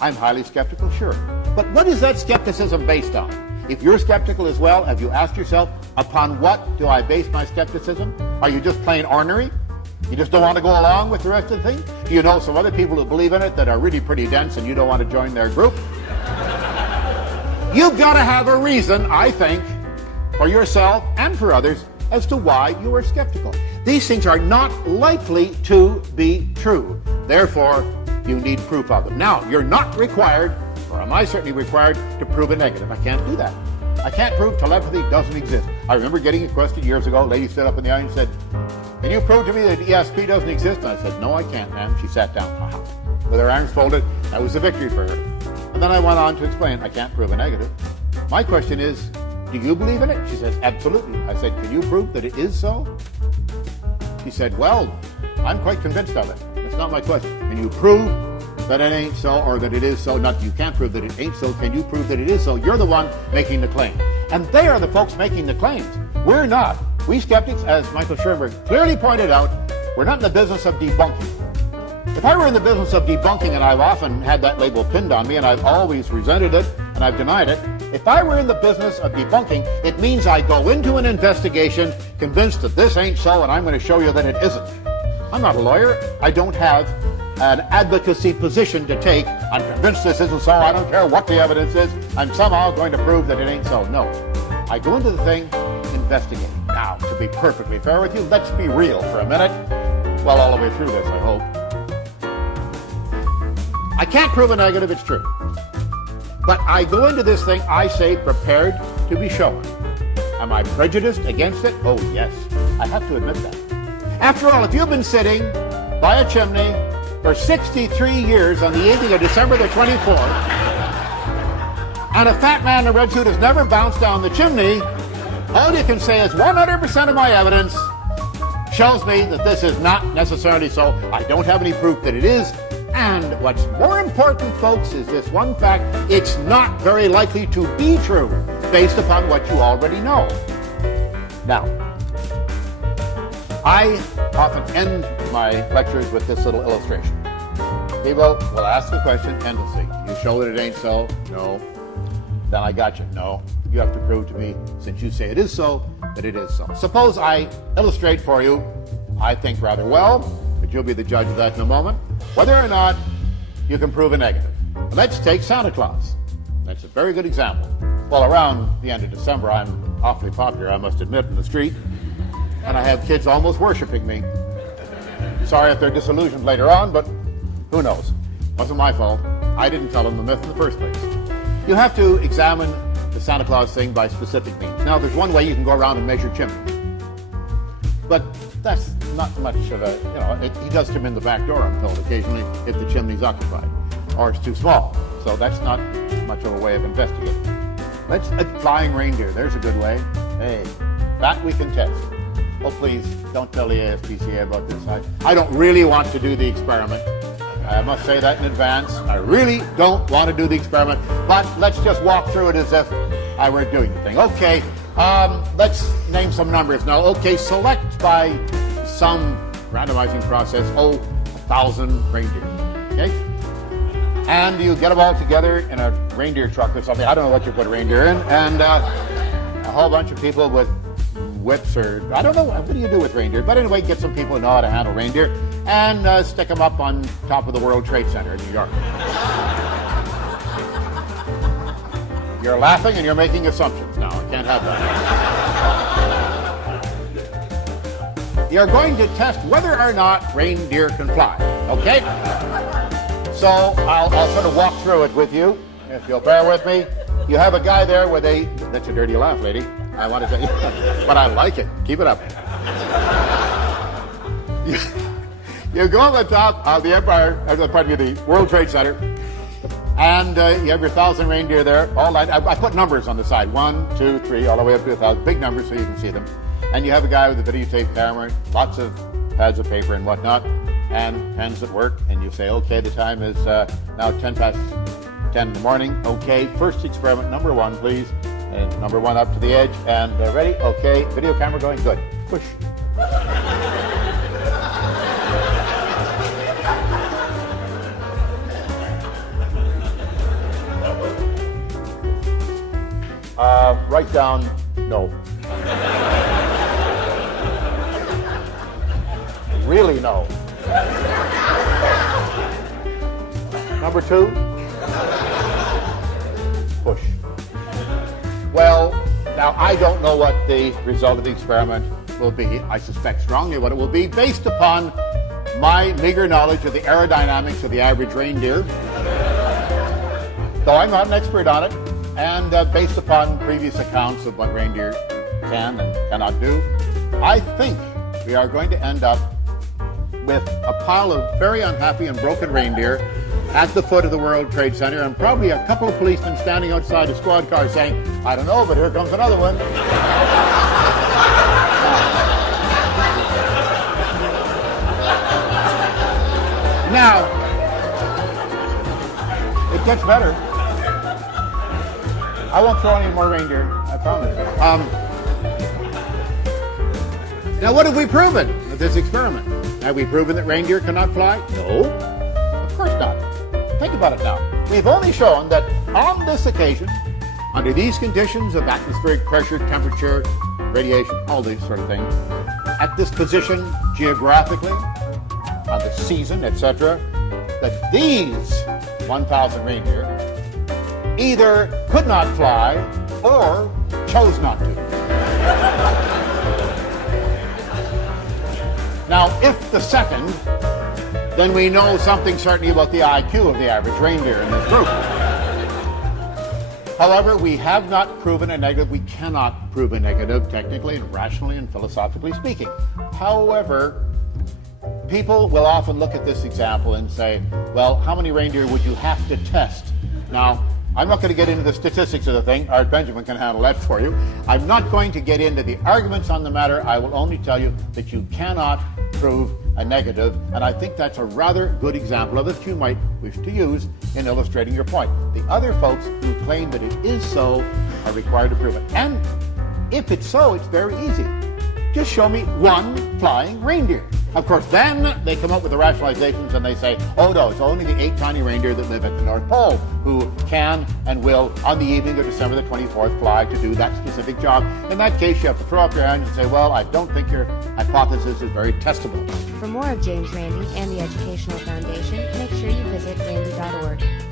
I'm highly skeptical, sure. But what is that skepticism based on? If you're skeptical as well, have you asked yourself, upon what do I base my skepticism? Are you just plain ornery? You just don't want to go along with the rest of the thing? Do you know some other people who believe in it that are really pretty dense and you don't want to join their group? You've got to have a reason, I think, for yourself and for others as to why you are skeptical. These things are not likely to be true. Therefore, you need proof of them. Now, you're not required, or am I certainly required, to prove a negative. I can't do that. I can't prove telepathy doesn't exist. I remember getting a question years ago. A lady stood up in the aisle and said, "Can you prove to me that ESP doesn't exist?" And I said, "No, I can't, ma'am." She sat down with her arms folded. That was a victory for her. And then I went on to explain, I can't prove a negative. My question is, do you believe in it? She said, absolutely. I said, can you prove that it is so? She said, well, I'm quite convinced of it. That's not my question. Can you prove that it ain't so, or that it is so? Not you can't prove that it ain't so. Can you prove that it is so? You're the one making the claim. And they are the folks making the claims. We're not. We skeptics, as Michael Schoenberg clearly pointed out, we're not in the business of debunking. If I were in the business of debunking, and I've often had that label pinned on me, and I've always resented it, and I've denied it, if I were in the business of debunking, it means I go into an investigation convinced that this ain't so, and I'm going to show you that it isn't. I'm not a lawyer. I don't have an advocacy position to take. I'm convinced this isn't so. I don't care what the evidence is. I'm somehow going to prove that it ain't so. No. I go into the thing investigating. Now, to be perfectly fair with you, let's be real for a minute. Well, all the way through this, I hope. I can't prove a negative, it's true. But I go into this thing, I say, prepared to be shown. Am I prejudiced against it? Oh, yes. I have to admit that. After all, if you've been sitting by a chimney for 63 years on the evening of December the 24th, and a fat man in a red suit has never bounced down the chimney, all you can say is 100% of my evidence shows me that this is not necessarily so. I don't have any proof that it is. And what's more important, folks, is this one fact: it's not very likely to be true based upon what you already know. Now, I often end my lectures with this little illustration. People will ask the question endlessly. You show that it ain't so? No. Then I got you. No. You have to prove to me, since you say it is so, that it is so. Suppose I illustrate for you, I think rather well, but you'll be the judge of that in a moment, whether or not you can prove a negative. Let's take Santa Claus. That's a very good example. Well, around the end of December, I'm awfully popular, I must admit, in the street, and I have kids almost worshiping me. Sorry if they're disillusioned later on, but who knows? Wasn't my fault. I didn't tell them the myth in the first place. You have to examine the Santa Claus thing by specific means. Now, there's one way you can go around and measure chimneys, but that's not much of a, he does come in the back door, I'm told, occasionally, if the chimney's occupied, or it's too small. So that's not much of a way of investigating. Let's, flying reindeer, there's a good way. Hey, that we can test. Oh, please, don't tell the ASPCA about this. I don't really want to do the experiment. I must say that in advance. I really don't want to do the experiment, but let's just walk through it as if I were doing the thing. Okay, let's name some numbers now. Okay, select by some randomizing process, 1,000 reindeer, okay? And you get them all together in a reindeer truck or something. I don't know what you put a reindeer in. And a whole bunch of people with whips, or I don't know, what do you do with reindeer? But anyway, get some people who know how to handle reindeer and stick them up on top of the World Trade Center in New York. You're laughing and you're making assumptions now. I can't have that. You're going to test whether or not reindeer can fly, okay? So I'll sort of walk through it with you, if you'll bear with me. You have a guy there with a, that's a dirty laugh, lady. I want to say, but I like it. Keep it up. You go on the top of the Empire, the World Trade Center, and you have your 1,000 reindeer there. All that. I put numbers on the side, 1, 2, 3, all the way up to 1,000. Big numbers so you can see them. And you have a guy with a videotape camera, lots of pads of paper and whatnot, and pens at work. And you say, okay, the time is now 10 past 10 in the morning. Okay, first experiment, number 1, please. And number 1 up to the edge. And ready? Okay, video camera going. Good. Push. write down no. Really no. Number 2, push. Well, now I don't know what the result of the experiment will be. I suspect strongly what it will be based upon my meager knowledge of the aerodynamics of the average reindeer, though I'm not an expert on it, and based upon previous accounts of what reindeer can and cannot do, I think we are going to end up with a pile of very unhappy and broken reindeer at the foot of the World Trade Center, and probably a couple of policemen standing outside a squad car saying, I don't know, but here comes another one. Now, it gets better. I won't throw any more reindeer, I promise. Now, what have we proven with this experiment? Have we proven that reindeer cannot fly? No, of course not. Think about it now. We've only shown that on this occasion, under these conditions of atmospheric pressure, temperature, radiation, all these sort of things, at this position geographically, on the season, etc., that these 1,000 reindeer either could not fly or chose not to. Now, if the second, then we know something certainly about the IQ of the average reindeer in this group. However, we have not proven a negative. We cannot prove a negative, technically and rationally and philosophically speaking. However, people will often look at this example and say, well, how many reindeer would you have to test? Now, I'm not going to get into the statistics of the thing. Art Benjamin can handle that for you. I'm not going to get into the arguments on the matter. I will only tell you that you cannot prove a negative, and I think that's a rather good example of it you might wish to use in illustrating your point. The other folks who claim that it is so are required to prove it. And if it's so, it's very easy. Just show me one flying reindeer. Of course, then they come up with the rationalizations and they say, oh no, it's only the 8 tiny reindeer that live at the North Pole who can and will, on the evening of December the 24th, fly to do that specific job. In that case, you have to throw up your hands and say, well, I don't think your hypothesis is very testable. For more of James Randi and the Educational Foundation, make sure you visit randi.org.